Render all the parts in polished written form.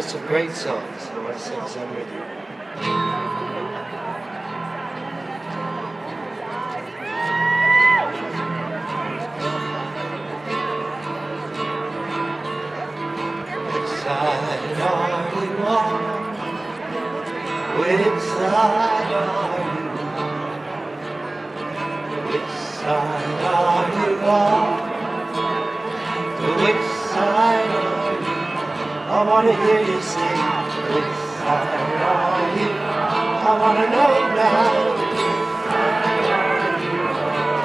memorize some great songs. I want to sing some with you. Which side are you on? Which side are you on? Which side are you on? Which side are you? I want to hear you sing. Which side are you? I want to know now.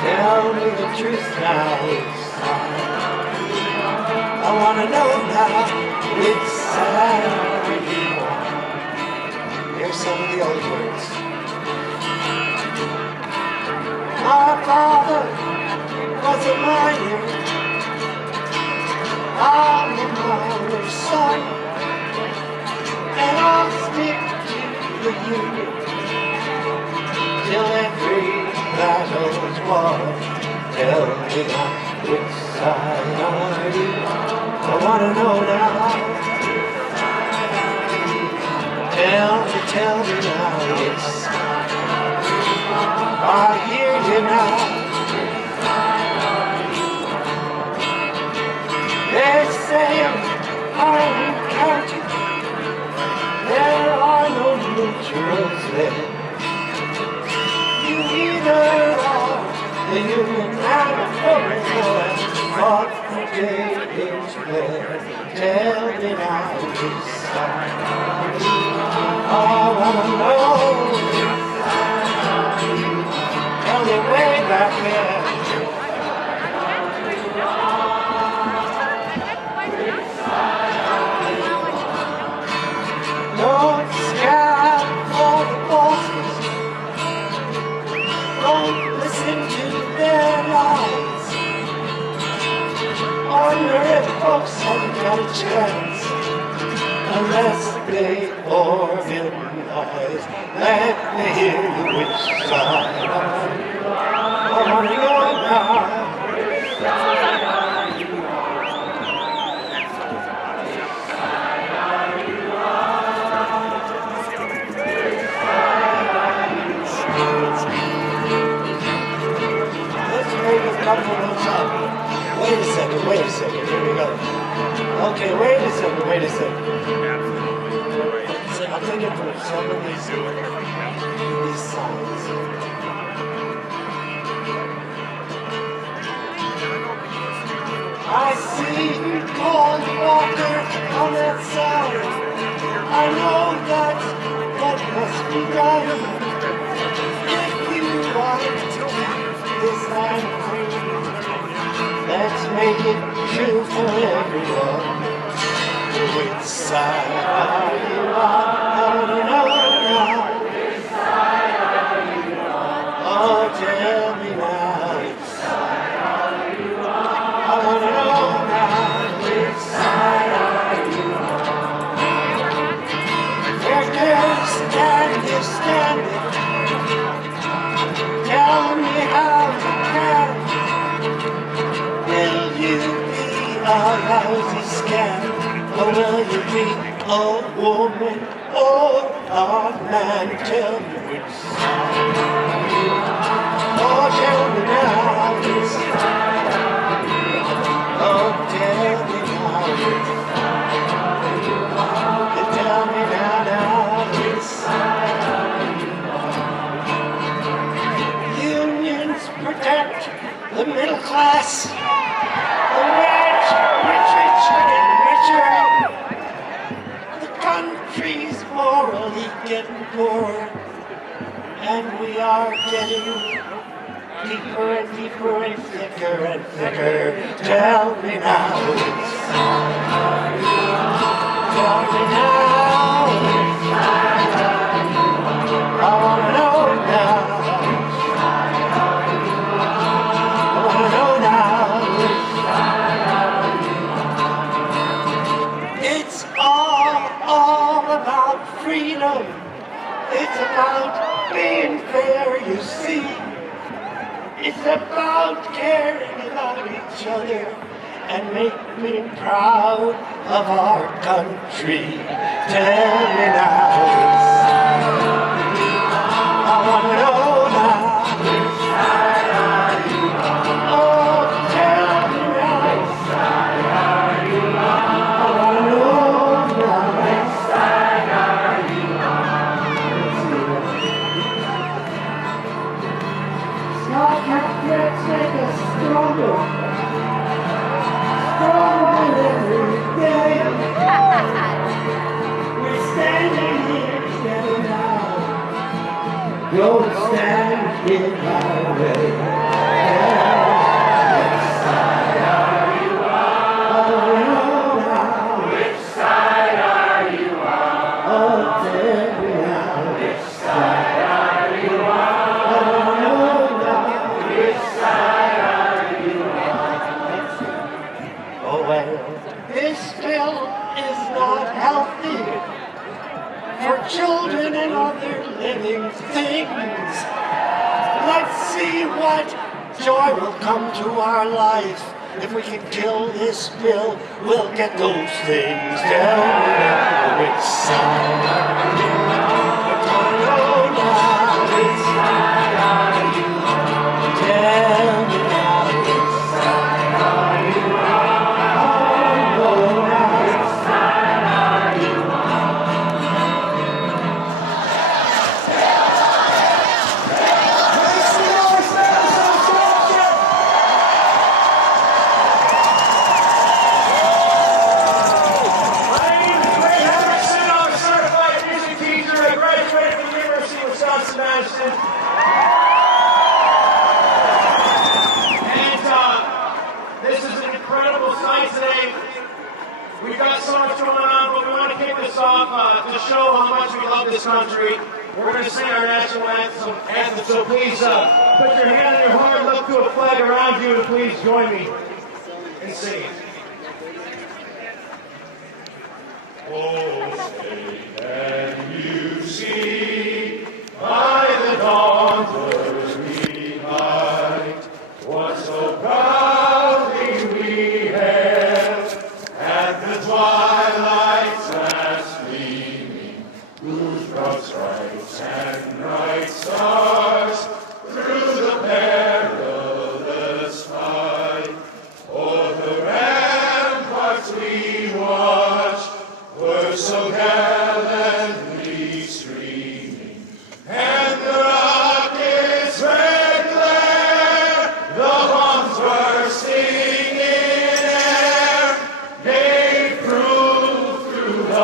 Tell me the truth now. Which side are you? I want to know now. Which side are you on? Here's some of the old words. My father was a miner. I'm a miner's son, and I'll stick to the Union till every battle's won. Tell me now, which side are you? I want to know now. Tell me now, which side I hear you now. They say I'm counting. There are no neutrals there. You either are the Union man or fought the day is there. Tell me now, which side I wanna know. Tell me way back there. Don't scout for the bosses. Don't listen to their lies. Wonder if folks haven't got a chance unless they organize. Let me hear you, which side are you on? I wanna know now. Wait a second, here we go. Okay, wait a second. So I'm thinking for some of these songs. I see cold water on that side. I know that must be done. If you want this land free, let's make it true for everyone. Which side are you on? I wanna know now. Which side are you on? Oh, tell me now. Which side are you on? I wanna know now. Which side are you on? Where do you stand? Tell me how you can. Will you be a lousy scam, or will you be a woman or a man? Tell me which side are you on? Oh, tell me now, which side are you on? Oh, tell me now, which side are you on? Tell me now, which side are you on? Unions protect the middle class. The rich getting richer. The country's morally getting poorer. And we are getting deeper and deeper and thicker and thicker. Tell me now, which side are you on? Tell me now, which side are you on? I wanna know now. Freedom, it's about being fair, you see. It's about caring about each other and make me proud of our country. Tell me now. I want to know now. Which side are you on? Oh, tell me now. Which side are you on? I want to know now. Which side are you on? Small conflicts make us stronger. Stronger every day. We're standing here together now. Don't stand in our way. Which side are you on? Which side are you on? Oh, tell me now. Which side are you on? Which side are you on? Oh, well, this bill is not healthy for children and other living things. Let's see what joy will come to our life. If we can kill this bill, we'll get those things. Tell me now, which side are you on? Which side are you on? Tell me now, which side are you on? Which side are you on? Wisconsin. And this is an incredible sight today. We've got so much going on, but we want to kick this off to show how much we love this country. We're going to sing our national anthem, so please put your hand on your heart, look to a flag around you, and please join me in singing. Oh, say, can you see by the dawn's early light what so proudly we hailed at the twilight's last gleaming, whose broad stripes and bright stars through the perilous fight o'er the ramparts we watched were so gallantly streaming, and the rockets' red glare, the bombs bursting in air, gave proof through the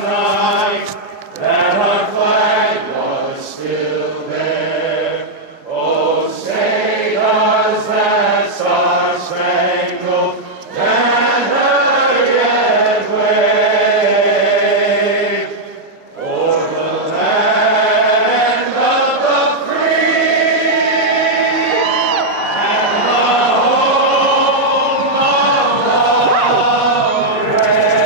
night that our flag was still there. Oh, say does that star-spangled banner yet wave o'er the land of the free and the home of the brave.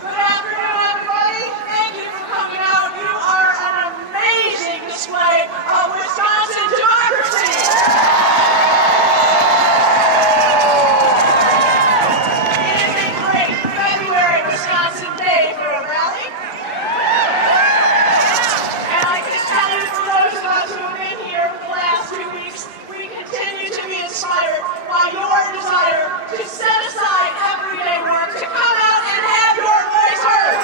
Good afternoon, everybody. Thank you for coming out. You are an amazing display of Wisconsin democracy. It is a great February Wisconsin day for a rally. And I can tell you, for those of us who have been here for the last 2 weeks, we continue to be inspired by your desire to set aside everyday work to come out and have your voice heard.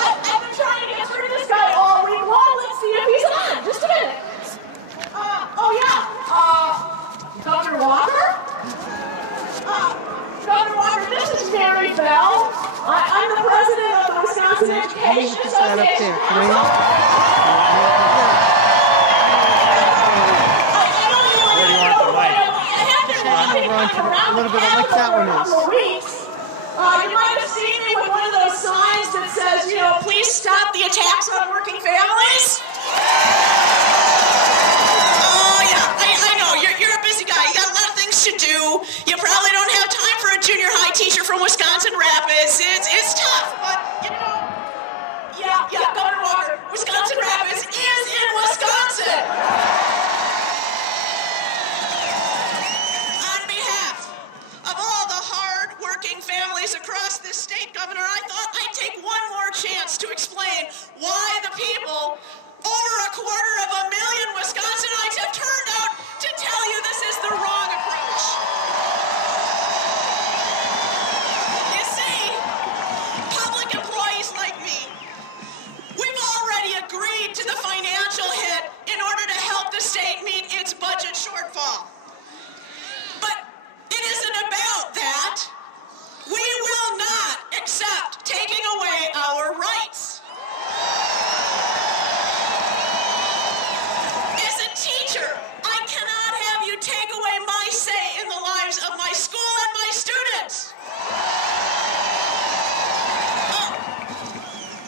And I've been trying to get through this guy all week long. Let's see if he's on. Just a minute. Governor Walker? Governor Walker, this is Mary Bell. I'm the president of the Wisconsin Education Association. A little bit like that one is. Weeks. You might have seen me with one of those signs that says, please stop the attacks on working families. Oh, yeah, I know. You're a busy guy. You got a lot of things to do. You probably don't have time for a junior high teacher from Wisconsin Rapids. It's tough, but, yeah, Governor Walker, Wisconsin Rapids is in Wisconsin. On behalf of all the hard-working families across this state, Governor, I thought I'd take one more chance to explain why the people, over 250,000 Wisconsinites, have turned out to tell you this is the wrong approach. You see, public employees like me, we've already agreed to the financial hit in order to help the state meet its budget shortfall. But it isn't about that. We will not accept taking away our rights. As a teacher, I cannot have you take away my say in the lives of my school and my students. Oh,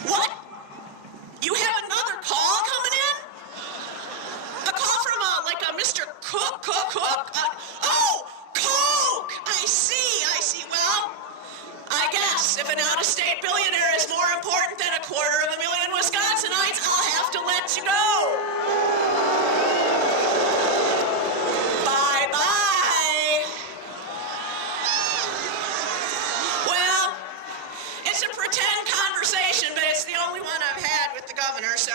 what? You have another call coming in? A call from a Mr. Cook? Oh, Coke! I see. Well, I guess if an out-of-state billionaire is more important than 250,000 Wisconsinites, I'll have to let you go. Bye-bye. Well, it's a pretend conversation, but it's the only one I've had with the governor, so...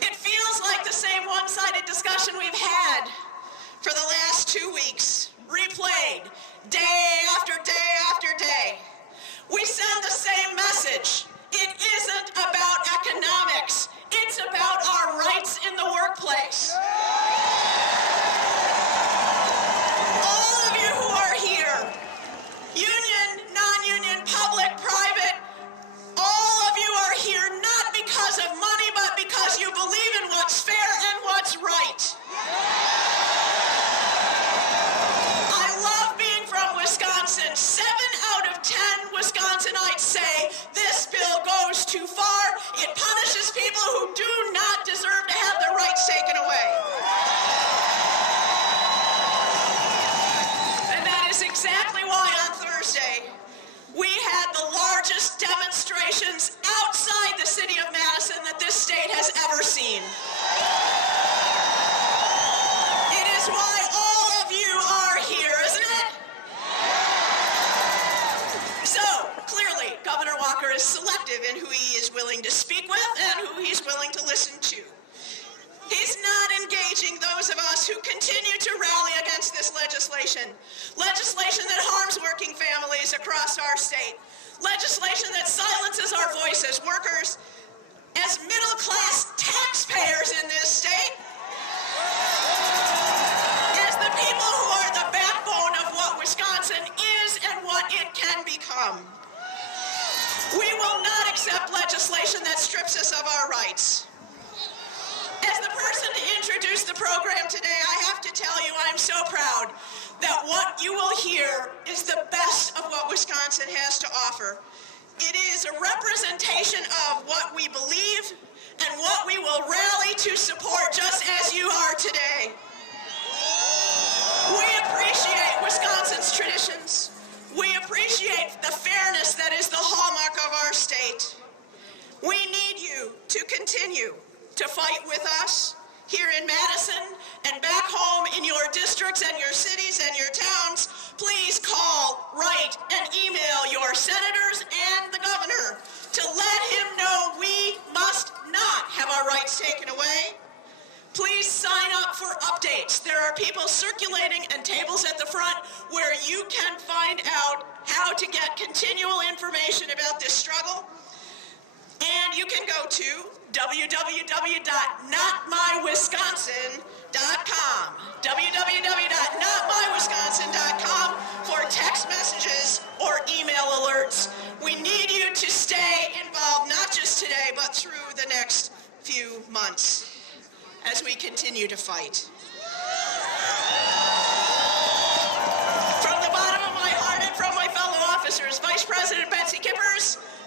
It feels like the same one-sided discussion we've had for the last 2 weeks, replayed day after day after day. We send the same message. It isn't about economics. It's about our rights in the workplace. All of you who are here, union, non-union, public, private, all of you are here not because of money, but because you believe in what's fair and what's right. I love being from Wisconsin. 7 out of 10 Wisconsinites say this bill goes too far. It punishes people who do not deserve to have their rights taken away. And that is exactly why on Thursday we had the largest demonstrations outside the city of Madison that this state has ever seen. It is why all of you are here, isn't it? So, clearly, Governor Walker is selective in who he is willing to speak with and who he's willing to listen to. He's not engaging those of us who continue to rally against this legislation. Legislation that harms working families across our state. Legislation that silences our voices, workers, as middle-class taxpayers in this state. As the people who are the backbone of what Wisconsin is and what it can become. We will not accept legislation that strips us of our rights. As the person to introduce the program today, I have to tell you I'm so proud that what you will hear is the best of what Wisconsin has to offer. It is a representation of what we believe and what we will rally to support, just as you are today. We appreciate Wisconsin's traditions. We appreciate the fairness that is the hallmark of our state. We need you to continue to fight with us here in Madison and back home in your districts and your cities and your towns. Please call, write, and email your senators and the governor to let him know we must not have our rights taken away. Please sign up for updates. There are people circulating and tables at the front where you can find out how to get continual information about this struggle. And you can go to www.notmywisconsin.com www.notmywisconsin.com for text messages or email alerts. We need you to stay involved, not just today, but through the next few months as we continue to fight. From the bottom of my heart,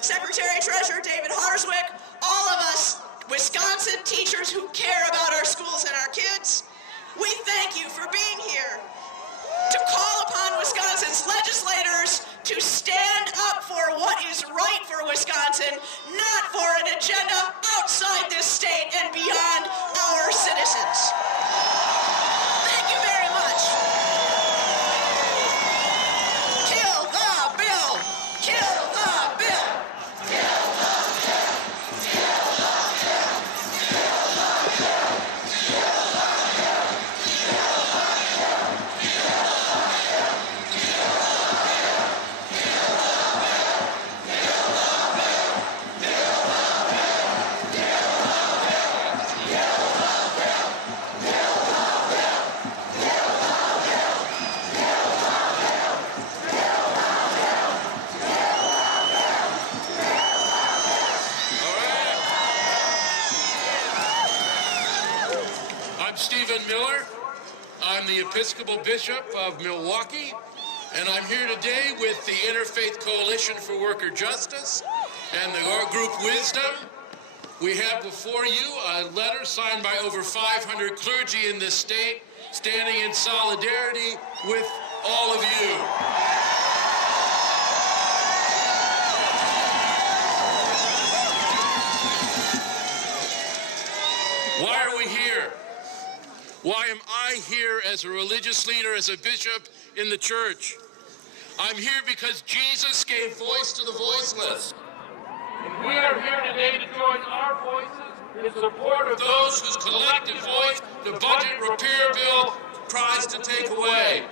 Secretary Treasurer David Harswick, all of us Wisconsin teachers who care about our schools and our kids, we thank you for being here to call upon Wisconsin's legislators to stand up for what is right for Wisconsin, not for an agenda outside this state and beyond our citizens. Thank you very much. Kill the bill! Kill the bill! Kill the bill! Kill the bill! Kill the bill! Kill the bill! Kill the bill! I'm the Episcopal Bishop of Milwaukee, and I'm here today with the Interfaith Coalition for Worker Justice and our group Wisdom. We have before you a letter signed by over 500 clergy in this state, standing in solidarity with all of you. Why are we here? Why am I here as a religious leader, as a bishop in the church? I'm here because Jesus gave voice to the voiceless. And we are here today to join our voices in support of those whose collective voice the budget repair bill tries to take away.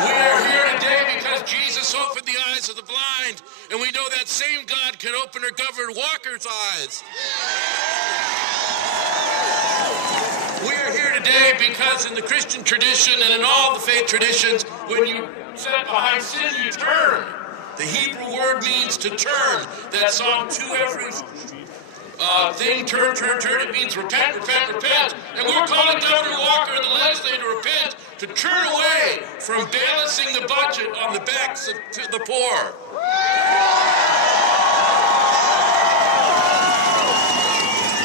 We are here today because Jesus opened the eyes of the blind, and we know that same God can open or govern Walker's eyes. We are here today because in the Christian tradition and in all the faith traditions, when you set behind sin, you turn. The Hebrew word means to turn. That's on to every thing, turn. It means repent. And we're calling Governor Walker and the legislature to repent, to turn away from balancing the budget on the backs of the poor.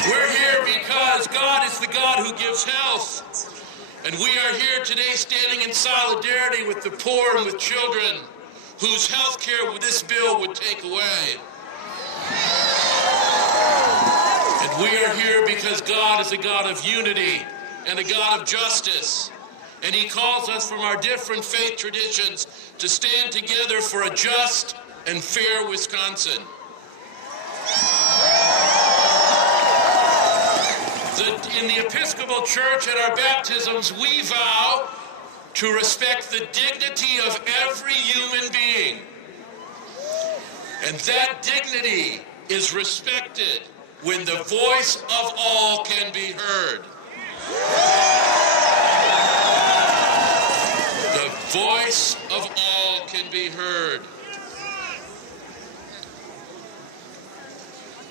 We're here because God is the God who gives health. And we are here today standing in solidarity with the poor and with children whose health care this bill would take away. And we are here because God is a God of unity and a God of justice. And he calls us from our different faith traditions to stand together for a just and fair Wisconsin. In the Episcopal Church at our baptisms, we vow to respect the dignity of every human being. And that dignity is respected when the voice of all can be heard. The voice of all can be heard.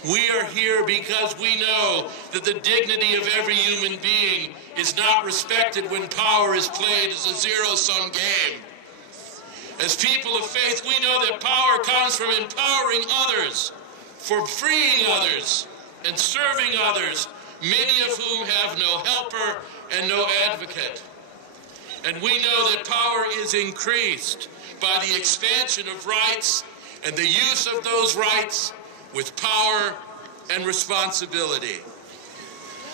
We are here because we know that the dignity of every human being is not respected when power is played as a zero-sum game. As people of faith, we know that power comes from empowering others, for freeing others, and serving others, many of whom have no helper and no advocate. And we know that power is increased by the expansion of rights and the use of those rights with power and responsibility.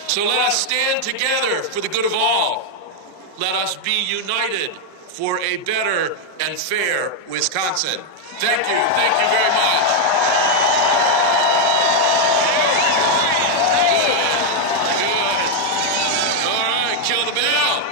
So let us stand together for the good of all. Let us be united for a better and fair Wisconsin. Thank you. Thank you very much. Good. All right, kill the bell.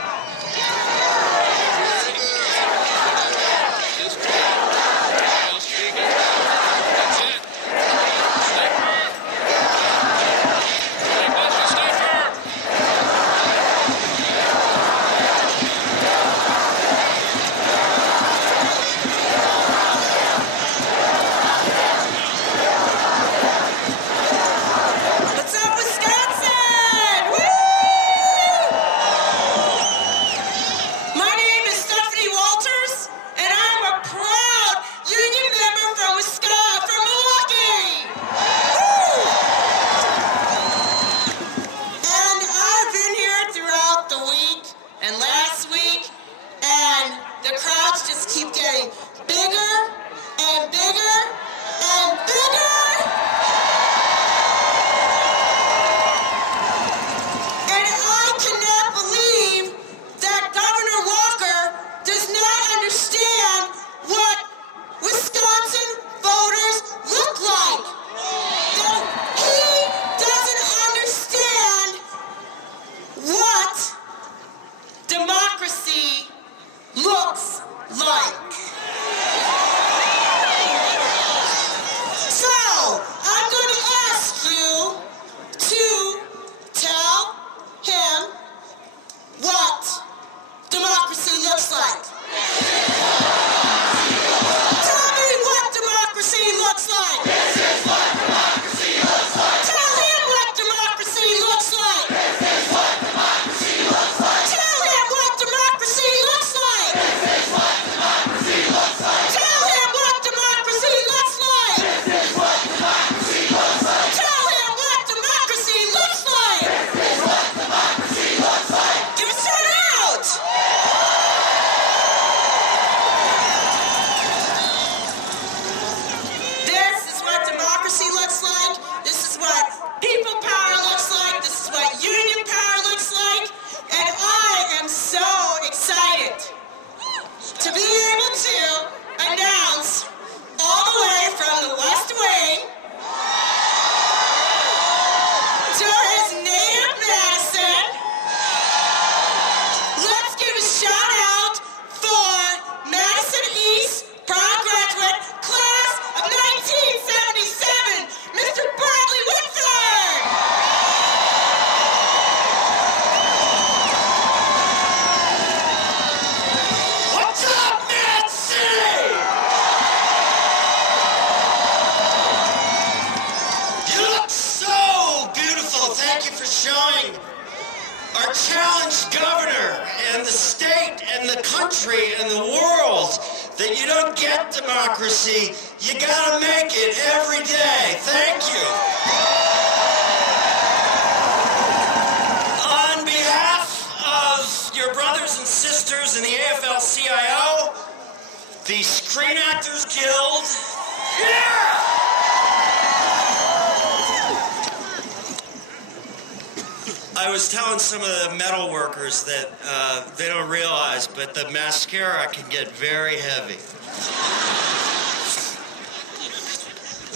challenge governor and the state and the country and the world that you don't get democracy, you gotta make it every day. Thank you. On behalf of your brothers and sisters in the AFL-CIO, the Screen Actors Guild, yeah! I was telling some of the metal workers that they don't realize, but the mascara can get very heavy.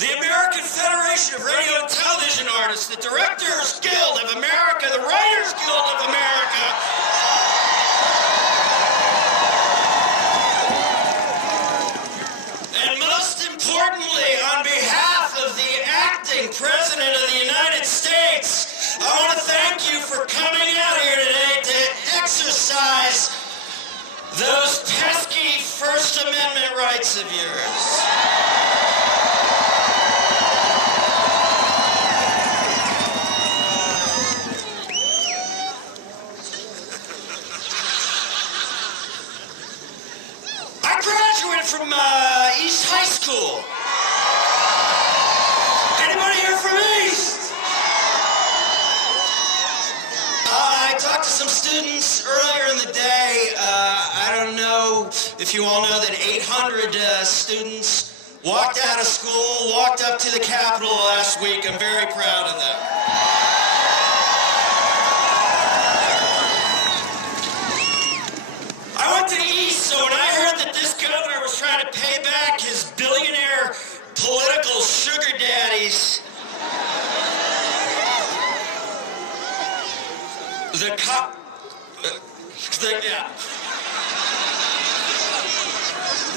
The American Federation of Radio and Television Artists, the Directors Guild of America, the Writers Guild of America, and most importantly, on behalf of the acting President of the United States, I want to thank you for coming out here today to exercise those pesky First Amendment rights of yours. I graduated from East High School. Anybody here from East? I talked to some students earlier in the day. I don't know if you all know that 800 students walked out of school, walked up to the Capitol last week. I'm very proud of them. I went to the East, so when I heard that this governor was trying to pay back his billionaire political sugar daddies, yeah.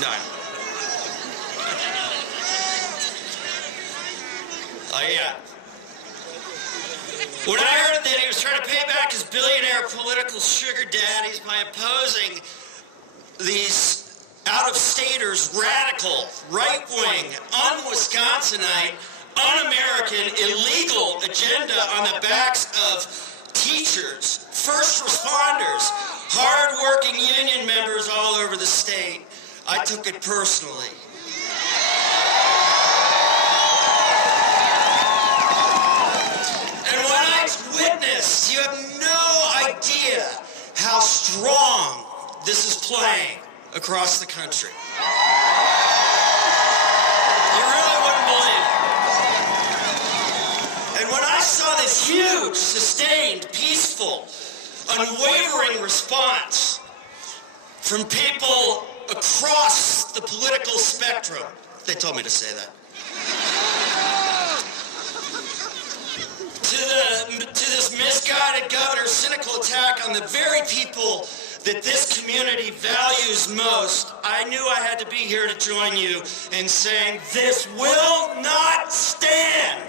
No. Oh, yeah. When I heard that he was trying to pay back his billionaire political sugar daddies by imposing these out-of-staters, radical, right-wing, un-Wisconsinite, un-American, illegal agenda on the backs of teachers, first responders, hard-working union members all over the state, I took it personally. And when I witnessed, you have no idea how strong this is playing across the country. You really wouldn't believe it. And when I saw this huge, sustained, peaceful, unwavering response from people across the political spectrum, they told me to say that, to this misguided governor's cynical attack on the very people that this community values most, I knew I had to be here to join you in saying, this will not stand.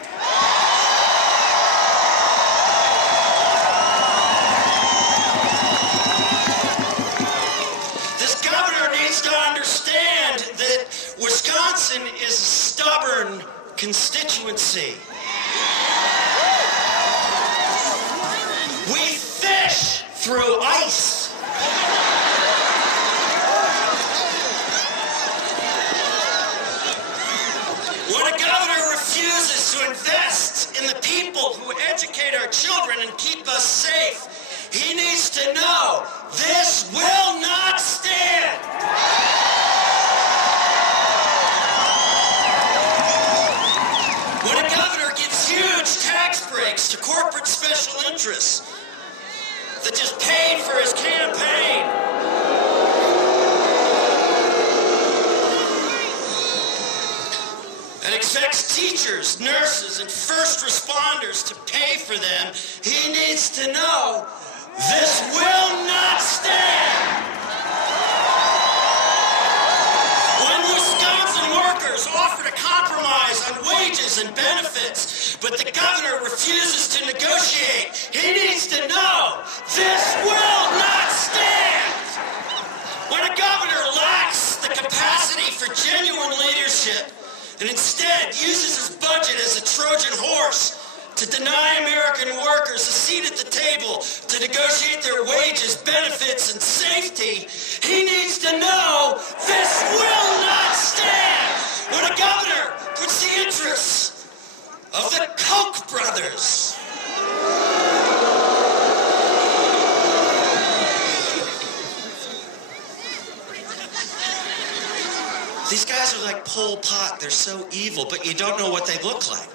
This governor needs to understand that Wisconsin is a stubborn constituency. We fish through ice. When a governor refuses to invest in the people who educate our children and keep us safe, he needs to know this will not stand. When a governor gives huge tax breaks to corporate special interests that just paid for his campaign, and expects teachers, nurses, and first responders to pay for them, he needs to know this will not stand. When Wisconsin workers offer to compromise on wages and benefits, but the governor refuses to negotiate, he needs to know this will not stand. When a governor lacks the capacity for genuine leadership, and instead uses his budget as a Trojan horse to deny American workers a seat at the table to negotiate their wages, benefits, and safety, he needs to know this will not stand when a governor puts the interests of the Koch brothers These guys are like Pol Pot. They're so evil, but you don't know what they look like.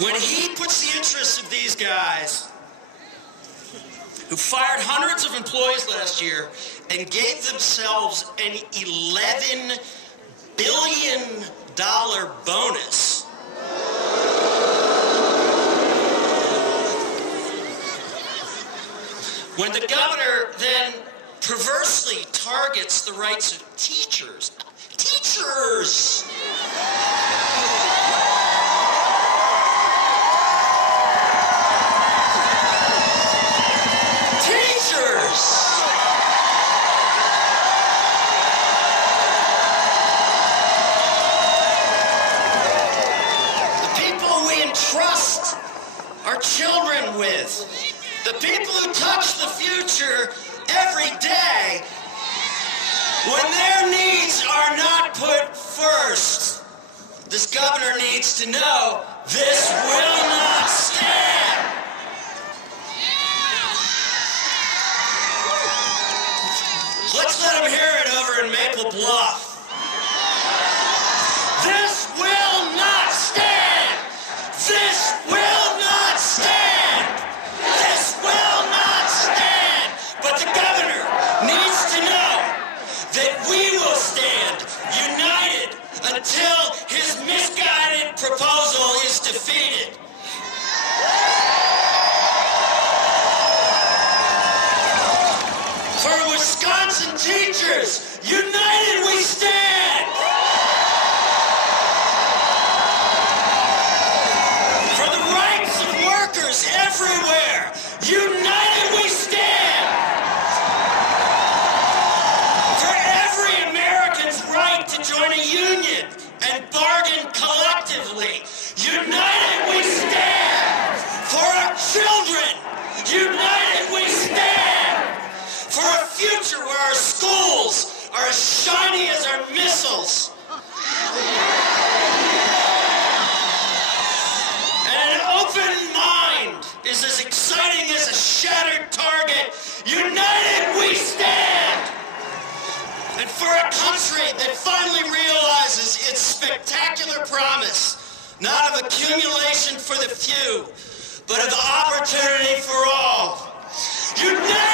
When he puts the interests of these guys, who fired hundreds of employees last year and gave themselves an $11 billion bonus, when the governor then perversely targets the rights of teachers, teachers! Trust our children with, the people who touch the future every day, when their needs are not put first. This governor needs to know this will not stand. Let's let him hear it over in Maple Bluff. This will not stand. This will not stand! This will not stand! But the governor needs to know that we will stand united until his misguided proposal is defeated. For Wisconsin teachers, united we stand! Everywhere, united we stand! For every American's right to join a union and bargain collectively, united we stand! For our children, united we stand! For a future where our schools are as shiny as our missiles. And an open mind is as exciting as a shattered target. United we stand! And for a country that finally realizes its spectacular promise, not of accumulation for the few, but of opportunity for all. United!